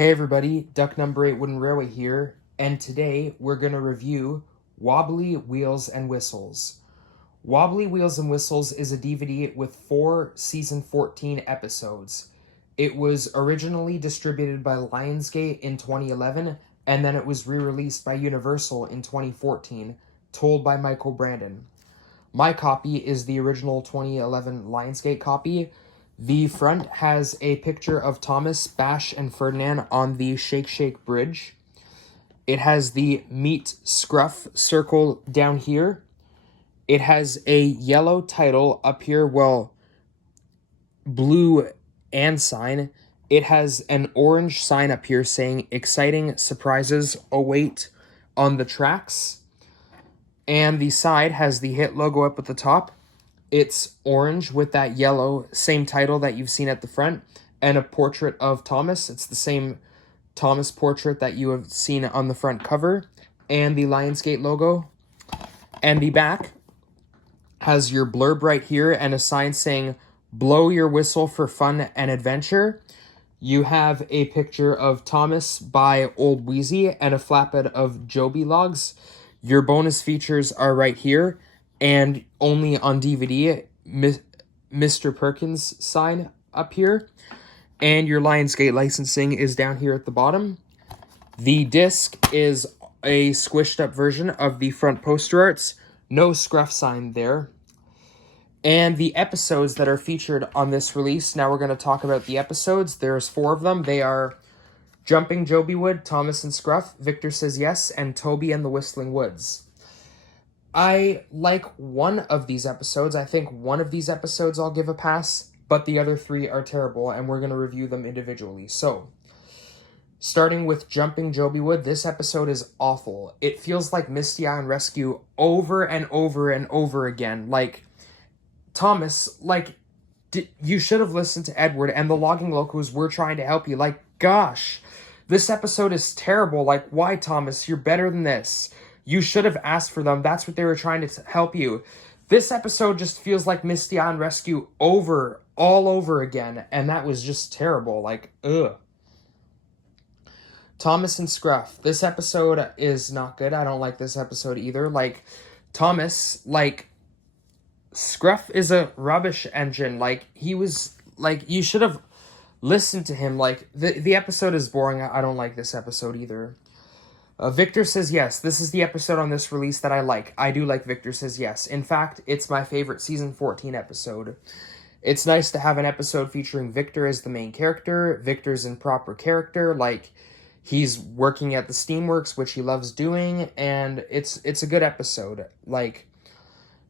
Hey everybody, Duck Number 8 Wooden Railway here, and today we're going to review Wobbly, Wheels, and Whistles. Wobbly, Wheels, and Whistles is a DVD with 4 Season 14 episodes. It was originally distributed by Lionsgate in 2011, and then it was re-released by Universal in 2014, told by Michael Brandon. My copy is the original 2011 Lionsgate copy. The front has a picture of Thomas, Bash, and Ferdinand on the Shake Shake Bridge. It has the Meet Scruff circle down here. It has a yellow title up here, well, blue and sign. It has an orange sign up here saying exciting surprises await on the tracks. And the side has the hit logo up at the top. It's orange with that yellow, same title that you've seen at the front, and a portrait of Thomas. It's the same Thomas portrait that you have seen on the front cover, and the Lionsgate logo. And the back has your blurb right here and a sign saying, blow your whistle for fun and adventure. You have a picture of Thomas by Old Wheezy and a flatbed of Joby logs. Your bonus features are right here. And only on DVD, Mr. Perkins sign up here. And your Lionsgate licensing is down here at the bottom. The disc is a squished up version of the front poster arts. No scruff sign there. And the episodes that are featured on this release, now we're going to talk about the episodes. There's 4 of them. They are Jumping Jobywood, Thomas and Scruff, Victor Says Yes, and Toby and the Whistling Woods. I like one of these episodes. I think one of these episodes I'll give a pass, but the other 3 are terrible, and we're going to review them individually. So, starting with Jumping Jobywood, this episode is awful. It feels like Misty Island Rescue over and over and over again. Like, Thomas, you should have listened to Edward, and the logging locals were trying to help you. Like, gosh, this episode is terrible. Like, why, Thomas? You're better than this. You should have asked for them. That's what they were trying to help you. This episode just feels like Misty Island Rescue all over again. And that was just terrible. Like, ugh. Thomas and Scruff. This episode is not good. I don't like this episode either. Like, Thomas, Scruff is a rubbish engine. Like, he was, you should have listened to him. Like, the episode is boring. I don't like this episode either. Victor Says Yes. This is the episode on this release that I like. I do like Victor Says Yes. In fact, it's my favorite Season 14 episode. It's nice to have an episode featuring Victor as the main character. Victor's in proper character. Like, he's working at the Steamworks, which he loves doing, and it's a good episode. Like,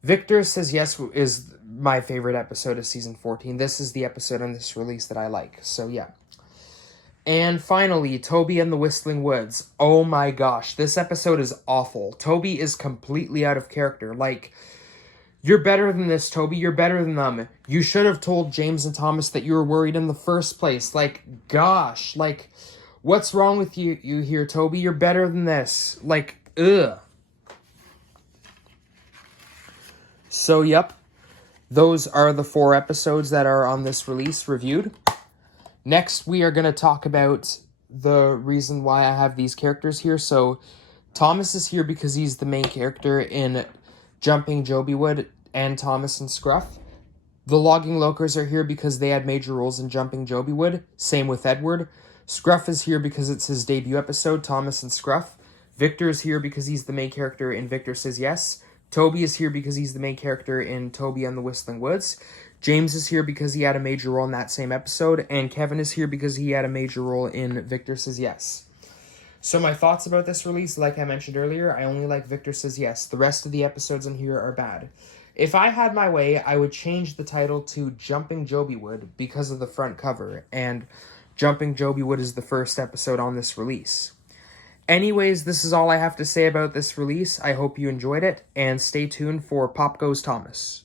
Victor Says Yes is my favorite episode of Season 14. This is the episode on this release that I like. So, yeah. And finally, Toby and the Whistling Woods. Oh my gosh, this episode is awful. Toby is completely out of character. Like, you're better than this, Toby. You're better than them. You should have told James and Thomas that you were worried in the first place. Like, gosh, what's wrong with you here, Toby? You're better than this. Like, ugh. So, yep. Those are the 4 episodes that are on this release reviewed. Next, we are going to talk about the reason why I have these characters here. So, Thomas is here because he's the main character in Jumping Jobywood and Thomas and Scruff. The Logging Locals are here because they had major roles in Jumping Jobywood. Same with Edward. Scruff is here because it's his debut episode, Thomas and Scruff. Victor is here because he's the main character in Victor Says Yes. Toby is here because he's the main character in Toby and the Whistling Woods. James is here because he had a major role in that same episode, and Kevin is here because he had a major role in Victor Says Yes. So my thoughts about this release, like I mentioned earlier, I only like Victor Says Yes. The rest of the episodes in here are bad. If I had my way, I would change the title to Jumping Jobywood because of the front cover, and Jumping Jobywood is the first episode on this release. Anyways, this is all I have to say about this release. I hope you enjoyed it, and stay tuned for Pop Goes Thomas.